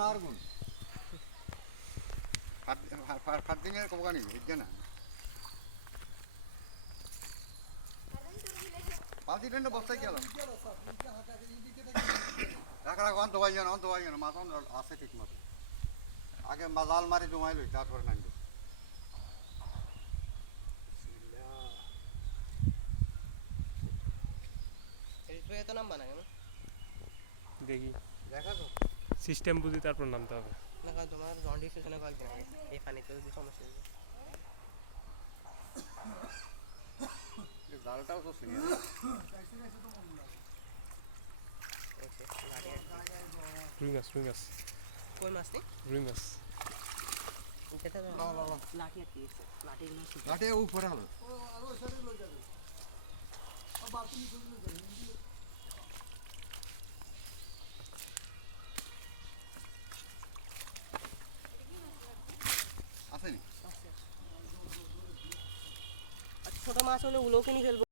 আর গুণ ফাট দিনে কবগানি ইজ্ঞা না পাঁচি টেন্ডে বস্তায় গেল রাখ অন্ত ভাই জানো মাছ আছে ঠিক মতো আগে জাল মারি জমাই লই তারপরে নামবে তো নামবা না কেন দেখি দেখা তো সিস্টেম বুঝি তারপর নামতে হবে না কারণ তোমার জন্ডিস স্টেশনে কয়েকদিন আগে এই পানিতে যদি সমস্যা হয়েছে জালটাও তো শুনি রুই মাছ কই মাছ নেই রুই মাছ লাঠি আর কি লাঠিগুলো লাঠি উপরে হলো আসেনি ছোট মাছ হলে উলোকে নিয়ে ফেলবো